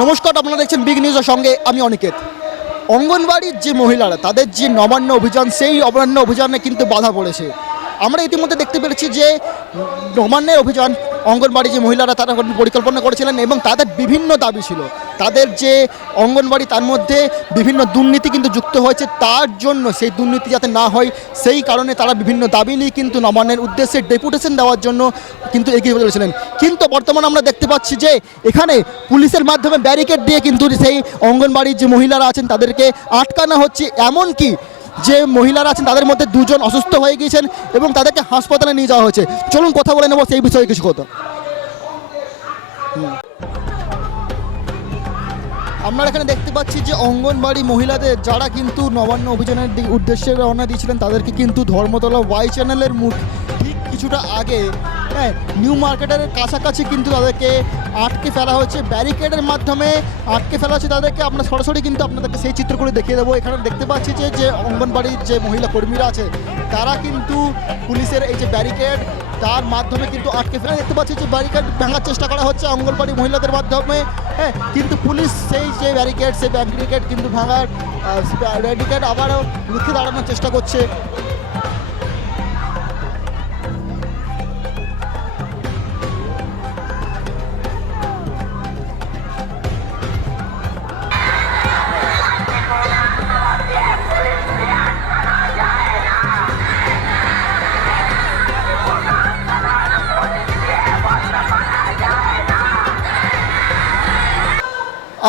নমস্কার, আপনারা দেখছেন বিগ নিউজের সঙ্গে আমি অনিকেত। অঙ্গনবাড়ির যে মহিলারা তাদের যে নবান্ন অভিযান, সেই নবান্ন অভিযানে কিন্তু বাধা পড়েছে। আমরা ইতিমধ্যে দেখতে পেরেছি যে নবান্নের অভিযান অঙ্গনবাড়ি যে মহিলারা তারা পরিকল্পনা করেছিলেন এবং তাদের বিভিন্ন দাবি ছিল। তাদের যে অঙ্গনবাড়ি তার মধ্যে বিভিন্ন দুর্নীতি কিন্তু যুক্ত হয়েছে, তার জন্য সেই দুর্নীতি যাতে না হয় সেই কারণে তারা বিভিন্ন দাবি নিয়ে কিন্তু নবান্নের উদ্দেশ্যে ডেপুটেশন দেওয়ার জন্য কিন্তু এগিয়ে চলেছিলেন। কিন্তু বর্তমানে আমরা দেখতে পাচ্ছি যে এখানে পুলিশের মাধ্যমে ব্যারিকেড দিয়ে কিন্তু সেই অঙ্গনবাড়ির যে মহিলারা আছেন তাদেরকে আটকানো হচ্ছে। এমনকি যে মহিলারা আছেন তাদের মধ্যে দুজন অসুস্থ হয়ে গিয়েছেন এবং তাদেরকে হাসপাতালে নিয়ে যাওয়া হয়েছে। চলুন কথা বলে নেব সেই বিষয়ে কিছু কথা। আমরা এখানে দেখতে পাচ্ছি যে অঙ্গনবাড়ি মহিলাদের যারা কিন্তু নবান্ন অভিযানের উদ্দেশ্যে রওনা দিয়েছিলেন তাদেরকে কিন্তু ধর্মতলা ওয়াই চ্যানেলের মুখ ঠিক কিছুটা আগে নিউ মার্কেটের কাছাকাছি কিন্তু তাদেরকে আটকে ফেলা হয়েছে, ব্যারিকেডের মাধ্যমে আটকে ফেলা হচ্ছে তাদেরকে। আমরা সরাসরি কিন্তু আপনাদেরকে সেই চিত্র করে দেখিয়ে দেবো। এখানে দেখতে পাচ্ছি যে অঙ্গনবাড়ির যে মহিলা কর্মীরা আছে তারা কিন্তু পুলিশের এই যে ব্যারিকেড তার মাধ্যমে কিন্তু আটকে ফেলা। দেখতে পাচ্ছি যে ব্যারিকেড ভাঙার চেষ্টা করা হচ্ছে অঙ্গনবাড়ি মহিলাদের মাধ্যমে, কিন্তু পুলিশ সেই যে ব্যারিকেড সেই ব্যারিকেড কিন্তু ভাঙার ব্যারিকেড আবারও রুখে দাঁড়ানোর চেষ্টা করছে।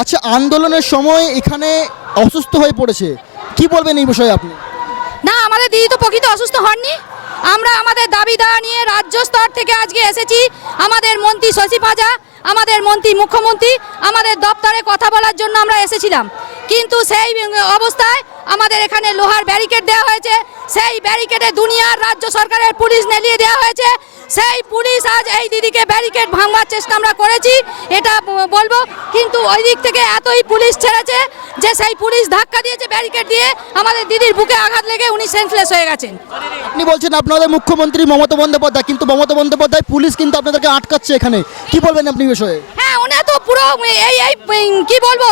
আচ্ছা, আন্দোলনের সময় এখানে অসুস্থ হয়ে পড়েছে, কি বলবেন এই বিষয়ে আপনি? না, আমাদের দিদি তো প্রকৃত অসুস্থ হননি। আমরা আমাদের দাবি দেওয়া নিয়ে রাজ্য স্তর থেকে আজকে এসেছি। আমাদের মন্ত্রী শশী পাজা, আমাদের মন্ত্রী মুখ্যমন্ত্রী আমাদের দপ্তরে কথা বলার জন্য আমরা এসেছিলাম, কিন্তু সেই অবস্থায় আমাদের এখানে লোহার ব্যারিকেড দেওয়া হয়েছে। সেই ব্যারিকেডে দুনিয়ার রাজ্য সরকারের পুলিশ নেলিয়ে দেওয়া হয়েছে। সেই পুলিশ আজ এই দিদিকে ব্যারিকেড ভাঙবার চেষ্টা আমরা করেছি, এটা বলবো, কিন্তু ওই দিক থেকে এতই পুলিশ ছেড়েছে যে সেই পুলিশ ধাক্কা দিয়েছে ব্যারিকেড দিয়ে, আমাদের দিদির বুকে আঘাত লেগে উনি সেন্সলেস হয়ে গেছেন। আপনি বলছেন আপনাদের মুখ্যমন্ত্রী মমতা বন্দ্যোপাধ্যায়, কিন্তু মমতা বন্দ্যোপাধ্যায় পুলিশ কিন্তু আপনাদেরকে আটকাচ্ছে এখানে, কি বলবেন আপনি বিষয়ে? হ্যাঁ, উনি তো পুরো এই কি বলবো,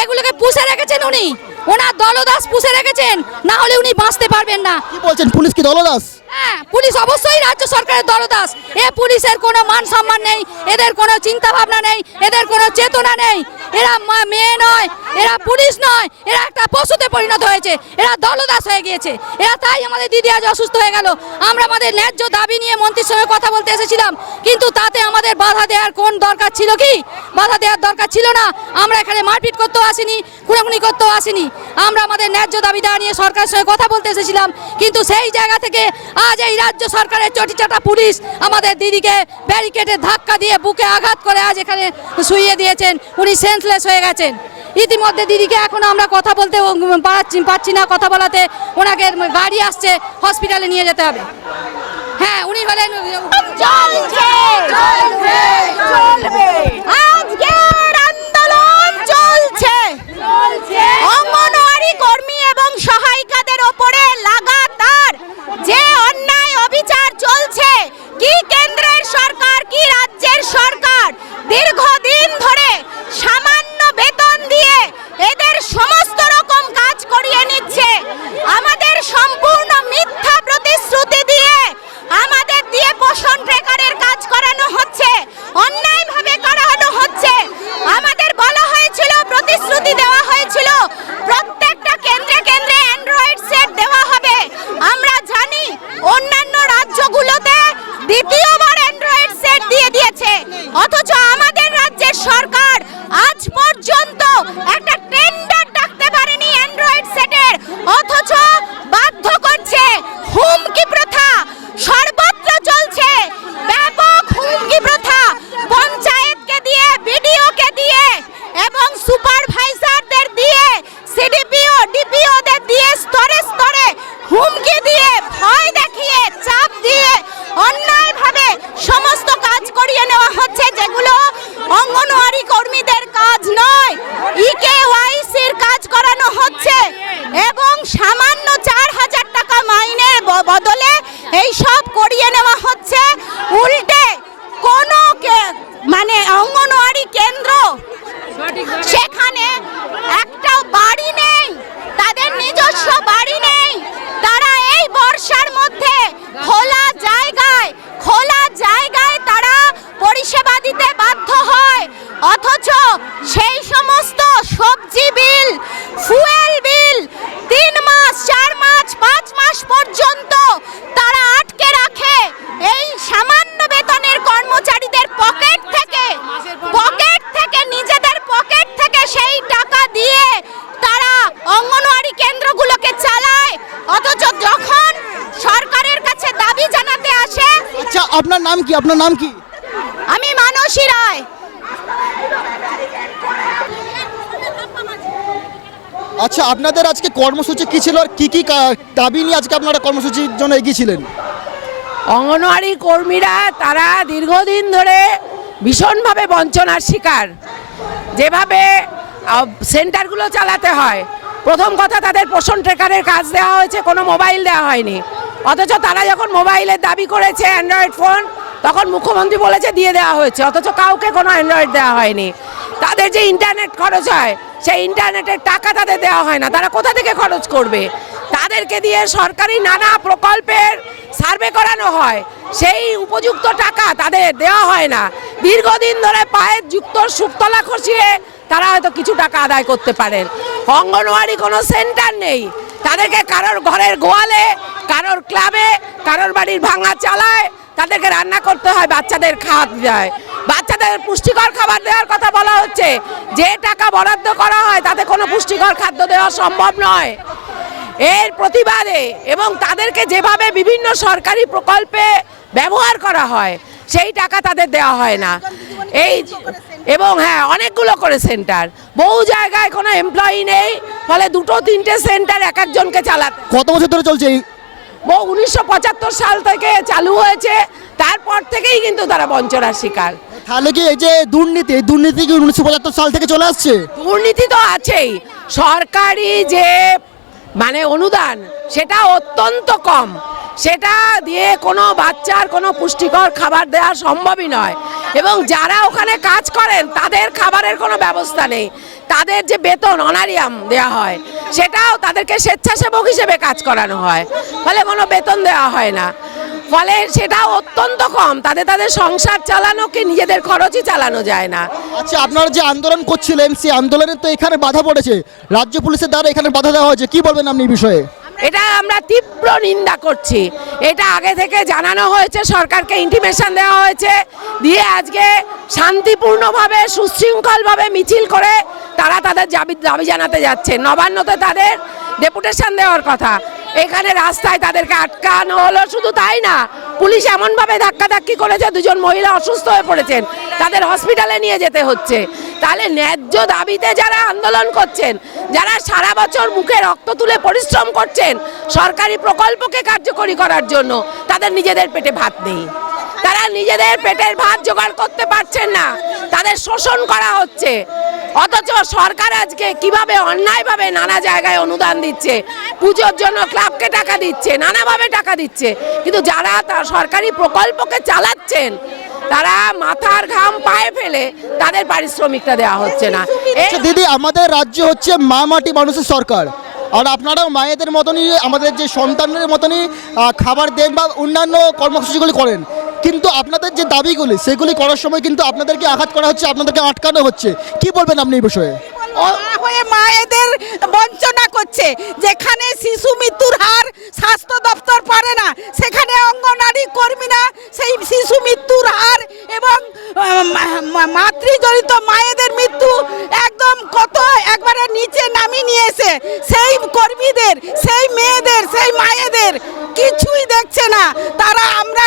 এগুলোকে পুষে রেখেছেন উনি, ওনার দলদাস পুষে রেখেছেন, না হলে উনি বাঁচতে পারবেন না। কি বলছেন, পুলিশ কি দলদাস? হ্যাঁ, পুলিশ অবশ্যই রাজ্য সরকারের দলদাস। পুলিশের কোনো মান সম্মান নেই, এদের কোনো চিন্তা ভাবনা নেই, এদের কোনো চেতনা নেই। এরা মেয়ে নয়, এরা পুলিশ নয়, এরা একটা পশুতে পরিণত হয়েছে, এরা দলদাস হয়ে গিয়েছে। এরা তাই আমাদের দিদি আজ অসুস্থ হয়ে গেল। আমরা আমাদের ন্যায্য দাবি নিয়ে মন্ত্রীর সঙ্গে কথা বলতে এসেছিলাম, কিন্তু তাতে আমাদের বাধা দেওয়ার কোন দরকার ছিল? কি বাধা দেওয়ার দরকার ছিল না। আমরা এখানে মারপিট করতেও আসিনি, খুনাখুনি করতেও আসিনি। আমরা আমাদের ন্যায্য দাবি দেওয়া নিয়ে সরকারের সঙ্গে কথা বলতে এসেছিলাম, কিন্তু সেই জায়গা থেকে আজ এই রাজ্য সরকারের চটিচাটা পুলিশ আমাদের দিদিকে ব্যারিকেডে ধাক্কা দিয়ে বুকে আঘাত করে আজ এখানে শুইয়ে দিয়েছেন, উনি সেন্সলেস হয়ে গেছেন। ইতিমধ্যে দিদিকে এখন আমরা কথা বলতে পারছি না, কথা বলাতে ওনাকে গাড়ি আসছে, হসপিটালে নিয়ে যেতে হবে। হ্যাঁ, উনি হলেন আজকের আন্দোলন চলছে। অঙ্গনওয়াড়ি কর্মী এবং সহায়িকাদের ওপরে লাগাতার যে অন্যায় অবিচার চলছে, কি কেন্দ্রের সরকার কি রাজ্যের সরকার দীর্ঘদিন ধরে সামান্য বেতন দিয়ে এদের সমস্ত রকম কাজ করিয়ে নিচ্ছে। আমাদের সম্পূর্ণ মিথ্যা প্রতিশ্রুতি দিয়ে আমাদের দিয়ে পোষণ ট্রেকারের কাজ করানো হচ্ছে, অন্যায়ভাবে করা হলো। অথচ সেই সমস্ত সবজি বিল, ফুয়েল বিল 3 মাস, 4 মাস, 5 মাস পর্যন্ত তারা আটকে রাখে এই সামান্য বেতনের কর্মচারীদের পকেট থেকে নিজেদের পকেট থেকে সেই টাকা দিয়ে তারা অঙ্গনওয়াড়ি কেন্দ্রগুলোকে চালায়। অথচ যখন সরকারের কাছে দাবি জানাতে আসে, আচ্ছা আপনার নাম কি? আপনার নাম কি? আমি মানসী রায়। আচ্ছা আপনাদের আজকে কর্মসূচি কি ছিল আর কি কি দাবি নিয়ে আজকে আপনারা কর্মসূচির জন্য এগিয়েছিলেন? অঙ্গনওয়াড়ি কর্মীরা তারা দীর্ঘদিন ধরে ভীষণভাবে বঞ্চনার শিকার। যেভাবে সেন্টারগুলো চালাতে হয়, প্রথম কথা তাদের পোষণ ট্রেকারের কাজ দেওয়া হয়েছে, কোনো মোবাইল দেওয়া হয়নি। অথচ তারা যখন মোবাইলের দাবি করেছে, অ্যান্ড্রয়েড ফোন, তখন মুখ্যমন্ত্রী বলেছে দিয়ে দেওয়া হয়েছে, অথচ কাউকে কোনো অ্যান্ড্রয়েড দেওয়া হয়নি। তাদের যে ইন্টারনেট খরচ হয়, সেই ইন্টারনেটের টাকা তাদের দেওয়া হয় না। তারা কোথা থেকে খরচ করবে? তাদেরকে দিয়ে সরকারি নানা প্রকল্পের সার্ভে করানো হয়, সেই উপযুক্ত টাকা তাদের দেওয়া হয় না। দীর্ঘদিন ধরে পায়ের যুক্ত সুতলা খসিয়ে তারা হয়তো কিছু টাকা আদায় করতে পারেন। অঙ্গনওয়াড়ি কোনো সেন্টার নেই, তাদেরকে কারোর ঘরের গোয়ালে, কারোর ক্লাবে, কারোর বাড়ির ভাঙা চালায় তাদেরকে রান্না করতে হয়, বাচ্চাদের খাওয়া দেয়। বাচ্চাদের পুষ্টিকর খাবার দেওয়ার কথা বলা হচ্ছে, যে টাকা বরাদ্দ করা হয় তাতে কোনো পুষ্টিকর খাদ্য দেওয়া সম্ভব নয়। এর প্রতিবাদে এবং তাদেরকে যেভাবে বিভিন্ন সরকারি প্রকল্পে ব্যবহার করা হয়, সেই টাকা তাদের দেওয়া হয় না। এবং হ্যাঁ, অনেকগুলো করে সেন্টার, বহু জায়গায় কোনো এমপ্লয়ি নেই, ফলে 2-3টে সেন্টার এক একজনকে চালাতে। কত বছর ধরে চলছে এই? 1975 সাল থেকে চালু হয়েছে, তারপর থেকেই কিন্তু তারা বঞ্চনার শিকার। তাহলে কি এই যে দুর্নীতি, এই দুর্নীতি কি 1975 সাল থেকে চলে আসছে? দুর্নীতি তো আছেই, সরকারি যে অনুদান সেটা অত্যন্ত কম, সেটা দিয়ে কোনো বাচ্চার কোনো পুষ্টিকর খাবার দেওয়া সম্ভবই নয়। এবং যারা ওখানে কাজ করেন তাদের খাবারের কোনো ব্যবস্থা নেই। তাদের যে বেতন অনারিয়াম দেওয়া হয়, সেটাও তাদেরকে স্বেচ্ছাসেবক হিসেবে কাজ করানো হয়, ফলে কোনো বেতন দেওয়া হয় না। ফলে সেটাও অত্যন্ত কম, তাদের সংসার চালানো কি নিজেদের খরচই চালানো যায় না। আচ্ছা আপনারা যে আন্দোলন করছিলেন, সেই আন্দোলনে তো এখানে বাধা পড়েছে, রাজ্য পুলিশের দ্বারা এখানে বাধা দেওয়া হয়েছে, কি বলবেন আপনি এই বিষয়ে? এটা আমরা তীব্র নিন্দা করছি। এটা আগে থেকে জানানো হয়েছে, সরকারকে ইন্টিমেশন দেওয়া হয়েছে, দিয়ে আজকে শান্তিপূর্ণভাবে সুশৃঙ্খলভাবে মিছিল করে তারা তাদের দাবি জানাতে যাচ্ছে। নবান্নতে তাদের ডেপুটেশন দেওয়ার কথা, এখানে রাস্তায় তাদেরকে আটকানো হলো। শুধু তাই না, পুলিশ এমনভাবে ধাক্কাধাক্কি করেছে, 2জন মহিলা অসুস্থ হয়ে পড়েছেন, তাদের হসপিটালে নিয়ে যেতে হচ্ছে। তাহলে ন্যায্য দাবিতে যারা আন্দোলন করছেন, যারা সারা বছর মুখে রক্ত তুলে পরিশ্রম করছেন সরকারি প্রকল্পকে কার্যকরী করার জন্য, তাদের নিজেদের পেটে ভাত নেই, তারা নিজেদের পেটের ভাত জোগাড় করতে পারছেন না, তাদের শোষণ করা হচ্ছে। অথচ সরকার আজকে কিভাবে অন্যায়ভাবে নানা জায়গায় অনুদান দিচ্ছে, পুজোর জন্য ক্লাবকে টাকা দিচ্ছে, নানাভাবে টাকা দিচ্ছে, কিন্তু যারা তার সরকারি প্রকল্পকে চালাচ্ছেন তারা মাথার ঘাম পায়ে ফেলে তাদের পারিশ্রমিকটা দেওয়া হচ্ছে না। আচ্ছা দিদি, আমাদের রাজ্য হচ্ছে মা মাটি মানুষের সরকার, আর আপনারাও মায়েদের মতনই, আমাদের যে সন্তানদের মতনই খাবার দেন বা অন্যান্য কর্মসূচিগুলি করেন, কিন্তু আপনাদের যে দাবিগুলি সেগুলি করার সময় কিন্তু আপনাদেরকে আঘাত করা হচ্ছে, আপনাদেরকে আটকানো হচ্ছে, কি বলবেন আপনি এই বিষয়ে? হয়ে মায়েদের বঞ্চনা করছে। যেখানে শিশু মৃত্যুর হার স্বাস্থ্য দপ্তর পারে না, সেখানে অঙ্গনওয়াড়ি কর্মীরা সেই শিশু মৃত্যুর হার এবং মাতৃজনিত মায়েদের মৃত্যু একদম কত একবারে নিচে নামিয়ে নিয়েছে। সেই কর্মীদের, সেই মেয়েদের, সেই মায়েদের কিছুই দেখছে না তারা। আমরা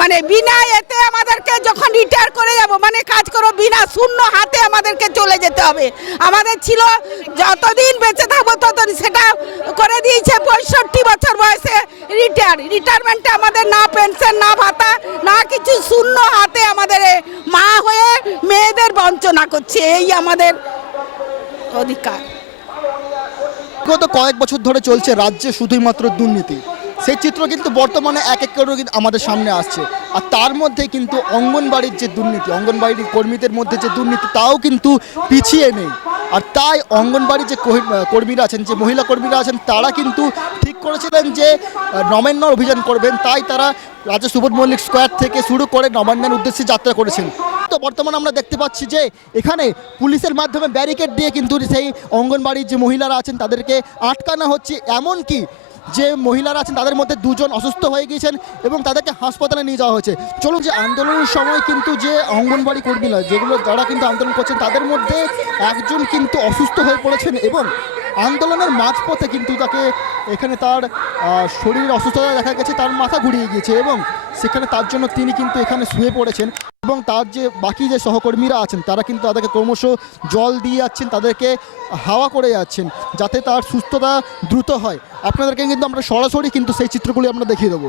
মানে বিনা এতে আমাদেরকে যখন রিটায়ার করে যাব, কাজ করো বিনা শূন্য হাতে আমাদেরকে চলে যেতে হবে। আমাদের ছিল যতদিন বেঁচে থাকবো ততদিন, সেটা করে দিয়েছে 65 বছর বয়সে রিটায়ারমেন্টে আমাদের না পেনশন, না ভাতা, না কিছু, শূন্য হাতে আমাদের মা হয়ে মেয়েদের বঞ্চনা করছে। এই আমাদের অধিকার। গত কয়েক বছর ধরে চলছে রাজ্যে শুধুমাত্র দুর্নীতি, সেই চিত্র কিন্তু বর্তমানে এক এক করে কিন্তু আমাদের সামনে আসছে। আর তার মধ্যে কিন্তু অঙ্গনবাড়ির যে দুর্নীতি, অঙ্গনবাড়ির কর্মীদের মধ্যে যে দুর্নীতি, তাও কিন্তু পিছিয়ে নেই। আর তাই অঙ্গনবাড়ি যে কর্মীরা আছেন, যে মহিলা কর্মীরা আছেন, তারা কিন্তু ঠিক করেছিলেন যে নবান্ন অভিযান করবেন। তাই তারা রাজা সুবোধ মল্লিক স্কোয়ার থেকে শুরু করে নবান্নের উদ্দেশ্যে যাত্রা করেছেন। মুহূর্তে বর্তমানে আমরা দেখতে পাচ্ছি যে এখানে পুলিশের মাধ্যমে ব্যারিকেড দিয়ে কিন্তু সেই অঙ্গনবাড়ির যে মহিলারা আছেন তাদেরকে আটকানো হচ্ছে, এমনকি যে মহিলারা আছেন তাদের মধ্যে দুজন অসুস্থ হয়ে গিয়েছেন এবং তাদেরকে হাসপাতালে নিয়ে যাওয়া হয়েছে। চলুন, যে আন্দোলনের সময় কিন্তু যে অঙ্গনবাড়ি কর্মীরা যারা কিন্তু আন্দোলন করছেন তাদের মধ্যে একজন কিন্তু অসুস্থ হয়ে পড়েছেন এবং আন্দোলনের মাঝপথে কিন্তু তাকে এখানে তার শরীরের অসুস্থতা দেখা গেছে, তার মাথা ঘুরিয়ে গিয়েছে এবং সেখানে তার জন্য তিনি কিন্তু এখানে শুয়ে পড়েছেন এবং তার যে বাকি যে সহকর্মীরা আছেন তারা কিন্তু তাদেরকে ক্রমশ জল দিয়ে যাচ্ছেন, তাদেরকে হাওয়া করে যাচ্ছেন যাতে তার সুস্থতা দ্রুত হয়। আপনাদেরকে কিন্তু আমরা সরাসরি কিন্তু সেই চিত্রগুলি আমরা দেখিয়ে দেবো।